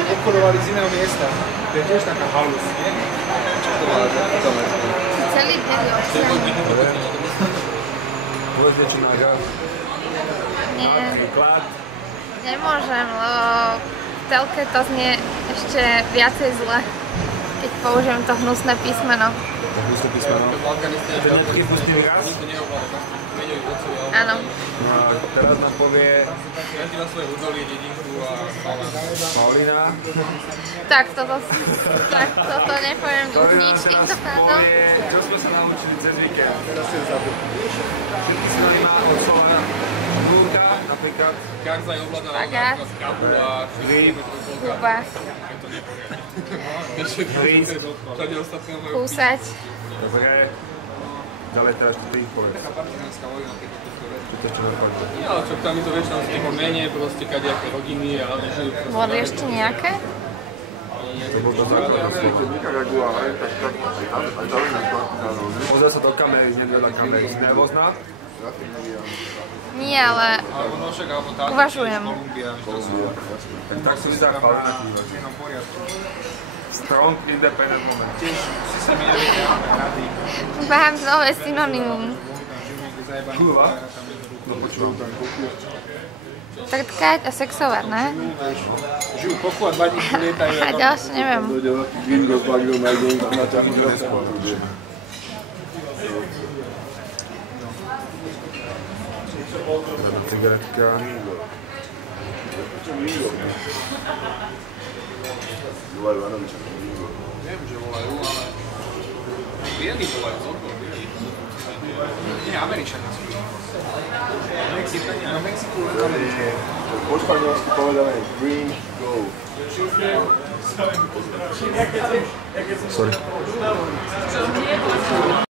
obchodovali z iného miesta. To je tiež taká halus, nie? Čo to má za kameru? Celý deň obsahný. Povedz niečo na gaz. Nie, Príklad. nemôžem, lebo v telke to znie ešte viacej zle, keď použijem to hnusné písmeno. To hnusné písmeno. To je nejaký pustý výraz? Áno. No a teraz nám povie Paulina. Tak toto nepoviem nič týmto pádom. Čo sme sa naučili cez víkend? Teraz si zabudol. Všetky si nám má od slova Búrka, napríklad. Špagát. Rýb. Kuba. Rýb. Kúsať. Dobre. Ďalej teraz ty povedz. Čo čo napríklad? Nie, ale čo tam je to väčšinou z tých menej, proste kadejaké rodiny a nežijú. Boli ešte nejaké? To bol to základ. Pozor sa do kamery, nie na kamery. Si nervózna? Nie, ale uvažujem. Tak si sa chváli. Strong independent moment. Mám nové synonymum. Kurva? No počúvam. Trtkať a sexovať, ne? Žijú pochu a 2 dní lietajú. A ďalšie neviem. Cigaretka. Viem, že volajú, ale... Bielí volajú, celkovo bielí. Nie, Američania sú. Na Mexiku Po španielsky povedané green go. Sorry.